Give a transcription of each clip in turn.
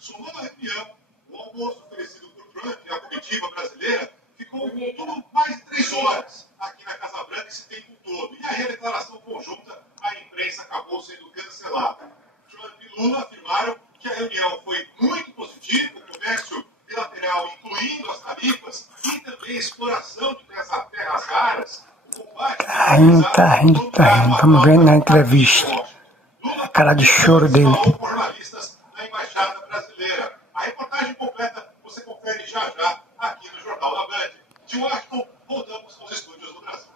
Somando a reunião, o almoço oferecido por Trump e a comitiva brasileira ficou tudo mais de 3 horas aqui na Casa Branca esse tempo todo. E aí a declaração conjunta, a imprensa acabou sendo cancelada. Trump e Lula afirmaram que a reunião foi muito positiva, o comércio bilateral, incluindo as tarifas, e também a exploração de terras raras, o combate... Tá rindo. Vamos ver na entrevista. A cara de choro dele. Falou com jornalistas na Embaixada Brasileira. A reportagem completa você confere já aqui no Jornal da Band. De Washington, voltamos aos estúdios do Brasil.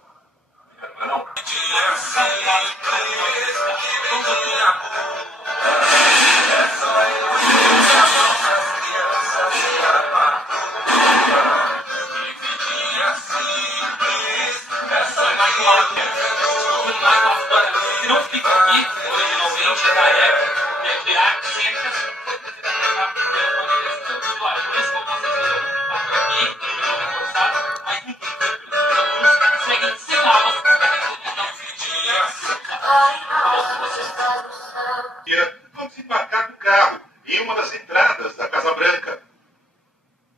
Se não fica aqui, originalmente, na época, é virar secas. Olha, por isso que eu posso dizer, aqui, eu vou reforçar, mas ninguém consegue selá-las. Vamos embarcar no carro em uma das entradas da Casa Branca.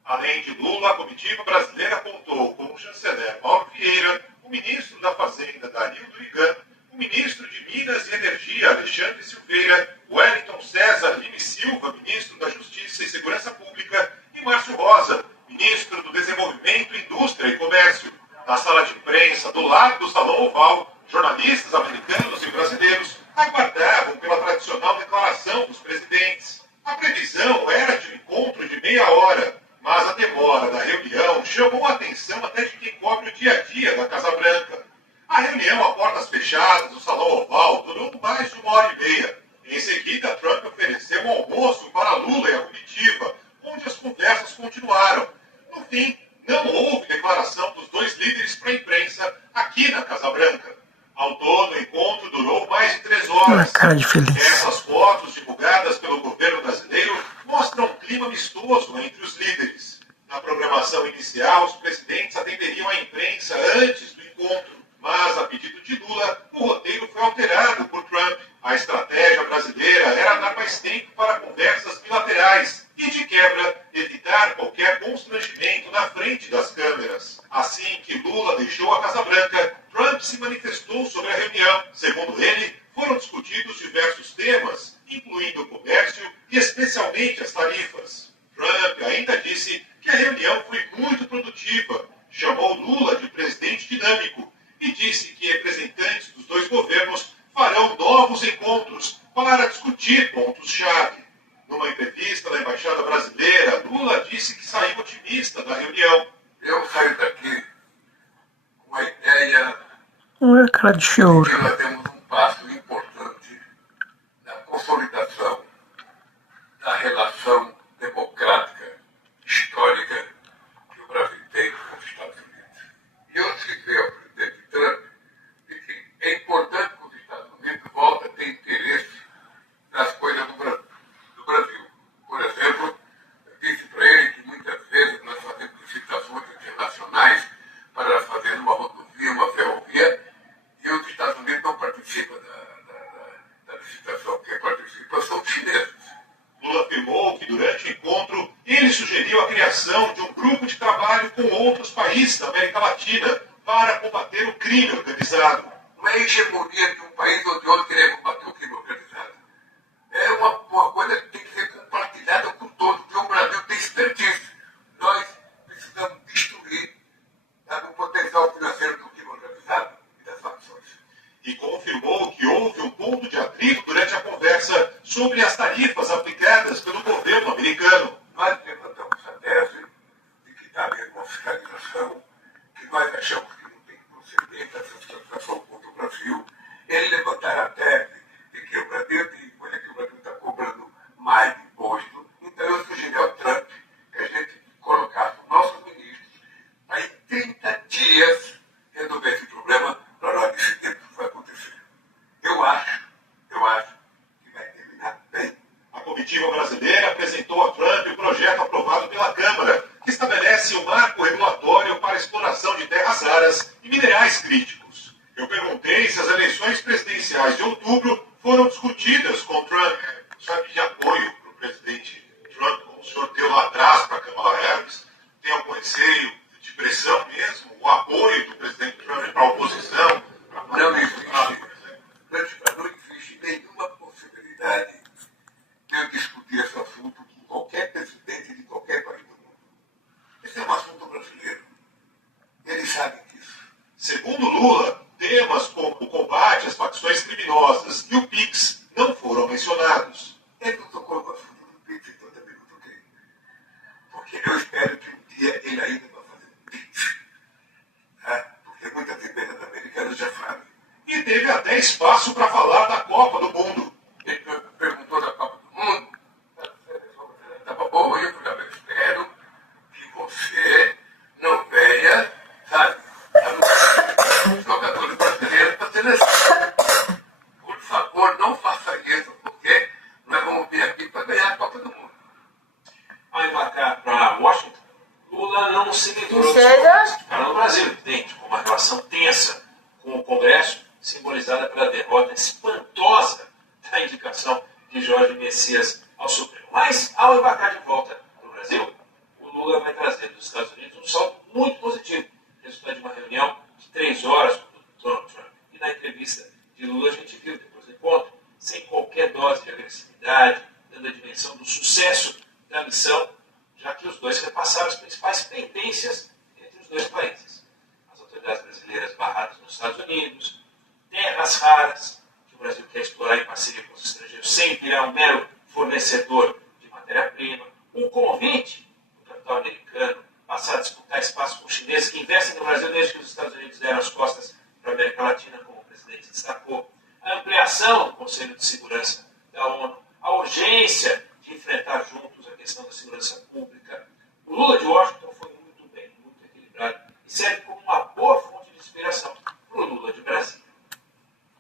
Além de Lula, a comitiva brasileira contou com o chanceler Mauro Vieira, o ministro da Fazenda, Danilo Igam, o ministro de Minas e Energia, Alexandre Silveira, Wellington César Lima Silva, ministro da Justiça e Segurança Pública, e Márcio Rosa, ministro do Desenvolvimento, Indústria e Comércio. Na sala de imprensa, do lado do Salão Oval, jornalistas americanos e brasileiros aguardavam pela tradicional declaração dos presidentes. A previsão era de um encontro de meia hora, mas a demora da reunião chamou a atenção até de quem cobre o dia a dia da Casa Branca. A reunião a portas fechadas do Salão Oval durou mais de 1h30. Em seguida, Trump ofereceu um almoço para Lula e a comitiva, onde as conversas continuaram. No fim, não houve declaração dos dois líderes para a imprensa aqui na Casa Branca. Ao todo, o encontro durou mais de 3 horas. Uma cara de feliz. Essas fotos divulgadas pelo governo brasileiro mostram um clima amistoso entre os líderes. Na programação inicial, os presidentes atenderiam a imprensa antes do encontro, mas, a pedido de Lula, o roteiro foi alterado por Trump. A estratégia brasileira era dar mais tempo para conversas bilaterais e, de quebra, evitar qualquer constrangimento na frente das câmeras. Assim que Lula deixou a Casa Branca, Trump se manifestou sobre a reunião. Segundo ele, foram discutidos diversos temas, incluindo o comércio e especialmente as tarifas. Trump ainda disse que a reunião foi muito produtiva, chamou Lula de presidente dinâmico e disse que representantes dos dois governos farão novos encontros para discutir pontos-chave. Numa entrevista na Embaixada Brasileira, Lula disse que saiu otimista da reunião. Eu saio daqui com a ideia Uma cara de choro. que nós temos um passo importante na consolidação da relação democrática, histórica, que o Brasil tem com os Estados Unidos. E eu citei ao presidente Trump de que é importante que os Estados Unidos voltem a ter interesse nas coisas do Brasil. Por exemplo, eu disse para ele que muitas vezes nós fazemos licitações internacionais para fazer uma rodovia, uma ferrovia, e os Estados Unidos não participam da licitação. Quem participa são os chineses. Lula afirmou que durante o encontro ele sugeriu a criação de um grupo de trabalho com outros países da América Latina para combater o crime organizado. Não é hegemonia de um país ou de outro querer combater o crime organizado. É uma coisa que tem que ser compartilhada por todos, porque o Brasil tem expertise. Nós precisamos destruir o potencial financeiro do crime organizado e das facções. E confirmou que houve um ponto de atrito durante a conversa sobre as tarifas aplicadas pelo governo americano. Nós levantamos a tese de que está havendo uma fiscalização, que nós achamos que não tem procedimento essa fiscalização contra o Brasil. Ele levantaram a tese de que o Brasil está cobrando mais de imposto. Então eu sugeri ao Trump que a gente colocasse o nosso ministro para em 30 dias resolver esse problema para nós decidirmos o que vai acontecer. Eu acho que vai terminar bem. A comitiva brasileira apresentou a Trump o projeto aprovado pela Câmara, que estabelece um marco regulatório para a exploração de terras raras e minerais críticos. Eu perguntei se as eleições presidenciais de outubro foram discutidas com Trump. Sabe de apoio para o presidente Trump? ganhar para todo mundo. Ao embarcar para Washington, Lula não se livrou dos Seja? problemas que ficaram no Brasil, evidente, com uma relação tensa com o Congresso, simbolizada pela derrota espantosa da indicação de Jorge Messias ao Supremo. Mas, ao embarcar de volta para o Brasil, o Lula vai trazer dos Estados Unidos um saldo muito positivo, resultado de uma reunião de 3 horas com o Donald Trump. E na entrevista de Lula a gente viu, depois do encontro, sem qualquer dose de agressividade, dando a dimensão do sucesso da missão, já que os dois repassaram as principais pendências entre os dois países. As autoridades brasileiras barradas nos Estados Unidos, terras raras, que o Brasil quer explorar em parceria com os estrangeiros, sem virar um mero fornecedor de matéria-prima, um convite do capital americano passar a disputar espaço com os chineses que investem no Brasil desde que os Estados Unidos deram as costas para a América Latina, como o presidente destacou, a ampliação do Conselho de Segurança da ONU, a urgência de enfrentar juntos a questão da segurança pública. O Lula de Washington foi muito bem, muito equilibrado e serve como uma boa fonte de inspiração para o Lula de Brasília.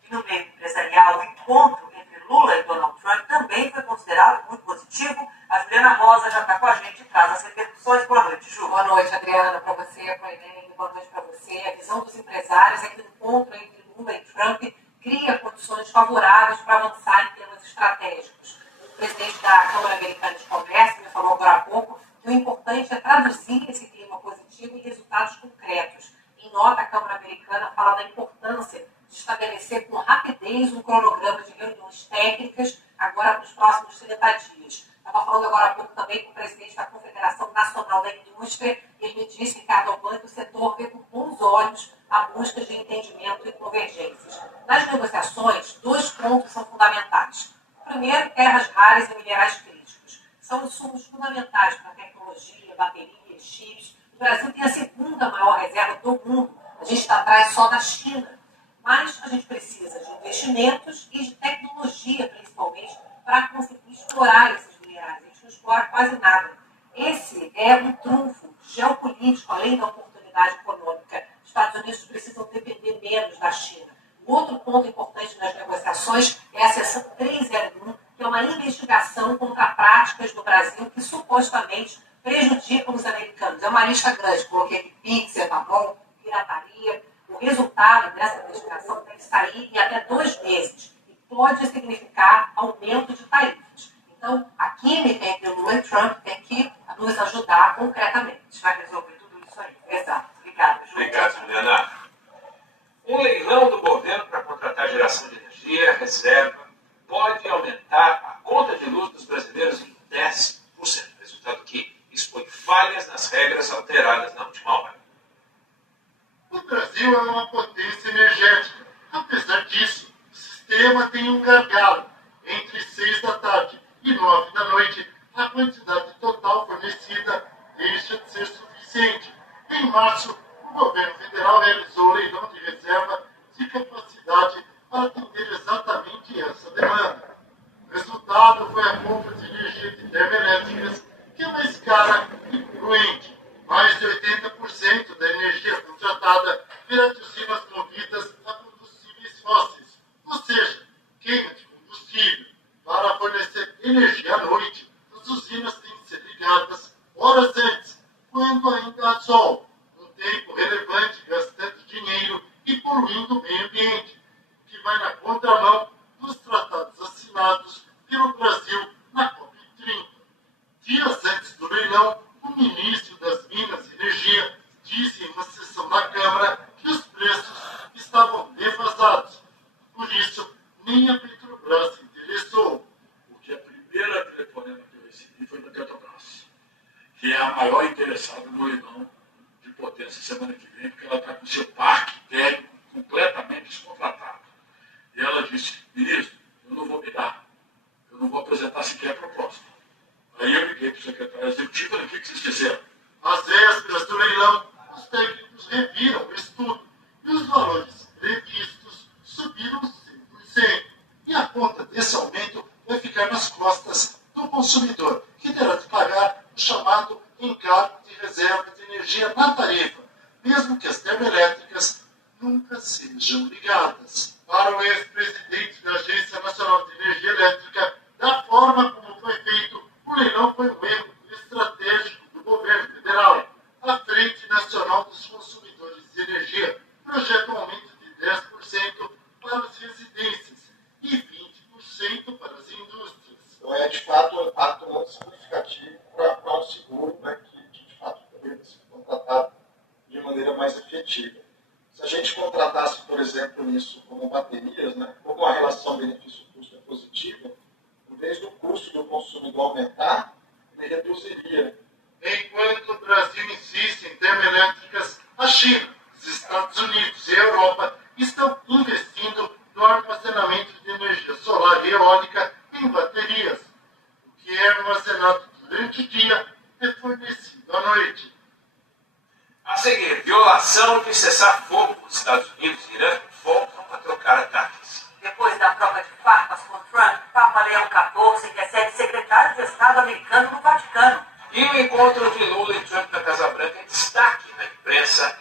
E no meio empresarial, o encontro entre Lula e Donald Trump também foi considerado muito positivo. A Juliana Rosa já está com a gente e traz as repercussões. Boa noite, Ju. Boa noite, Adriana, para você, para a Helene, boa noite para você. A visão dos empresários é que o encontro entre Lula e Trump cria condições favoráveis para avançar em temas estratégicos. O presidente da Câmara Americana de Comércio me falou agora há pouco que o importante é traduzir esse clima positivo em resultados concretos. Em nota, a Câmara Americana fala da importância de estabelecer com rapidez um cronograma de reuniões técnicas agora para os próximos 30 dias. Estava falando agora há pouco também com o presidente da Confederação Nacional da Indústria e ele me disse, Ricardo Alban, que o setor vê com bons olhos a busca de entendimento e convergências. Nas negociações, 2 pontos são fundamentais. O primeiro, terras raras e minerais críticos. São insumos fundamentais para a tecnologia, baterias, chips. O Brasil tem a segunda maior reserva do mundo. A gente está atrás só da China. Mas a gente precisa de investimentos e de tecnologia, principalmente, para conseguir explorar esses minerais. A gente não explora quase nada. Esse é um trunfo geopolítico, além da oportunidade econômica. Os Estados Unidos precisam depender menos da China. O outro ponto importante nas negociações é a seção 301, que é uma investigação contra práticas do Brasil que supostamente prejudicam os americanos. É uma lista grande, coloquei aqui Pix, etanol, pirataria. O resultado dessa investigação deve sair em até 2 meses e pode significar aumento de tarifas. Então, a química entre Lula e Trump tem que nos ajudar concretamente. Vai resolver tudo isso aí. Exato. Obrigada, Ju. Obrigado, Juliana. Um leilão do governo para contratar geração de energia, reserva, pode aumentar a conta de luz dos brasileiros em 10%. Resultado que expõe falhas nas regras alteradas na última hora. O Brasil é uma potência energética. Apesar disso, o sistema tem um gargalo. Entre 6 da tarde e 9 da noite, a quantidade total fornecida deixa de ser suficiente. Em março, o governo federal realizou o leilão de reserva de capacidade para atender exatamente essa demanda. O resultado foi a compra de energia de termoelétricas, que é mais cara e poluente. Mais de 80% da energia contratada virá de usinas movidas a combustíveis fósseis, ou seja, queima de combustível. Para fornecer energia à noite, as usinas têm que ser ligadas horas antes, quando ainda há sol, um tempo relevante, gastando dinheiro e poluindo o meio ambiente, o que vai na contramão dos tratados assinados pelo Brasil na COP30. Dias antes do leilão, o ministro das Minas e Energia disse em uma sessão da Câmara que os preços estavam defasados. Por isso, nem a Petrobras se interessou. Porque a primeira telefonema que eu recebi foi da Petrobras, que é a maior interessada no leilão de potência semana que vem, porque ela está com seu parque técnico completamente descontratado. E ela disse, ministro, eu não vou me dar, eu não vou apresentar sequer a proposta. Aí eu liguei para o secretário executivo e falei, o que vocês fizeram? Às vésperas do leilão, os técnicos reviram o estudo e os valores previstos subiram 100%. E a conta desse aumento vai ficar nas costas do consumidor, que terá de pagar o chamado encargo de reserva de energia na tarifa, mesmo que as termoelétricas nunca sejam ligadas. Para o ex-presidente da Agência Nacional de Energia Elétrica, da forma como foi feito impacto muito significativo para um seguro, né, que de fato poderia ser contratado de maneira mais efetiva. Se a gente contratasse, por exemplo, isso como baterias, né, como a relação benefício-custo é positiva, em vez do custo do consumidor aumentar, ele reduziria. Enquanto o Brasil insiste em termoelétricas, a China, os Estados Unidos e a Europa estão investindo no armazenamento de energia solar e eólica em baterias. O que é armazenado durante o dia é fornecido à noite. A seguir, violação de cessar-fogo. Os Estados Unidos e Irã voltam a trocar ataques. Depois da troca de farpas com Trump, Papa Leão XIV recebe secretário de Estado americano no Vaticano. E o encontro de Lula e Trump na Casa Branca é destaque na imprensa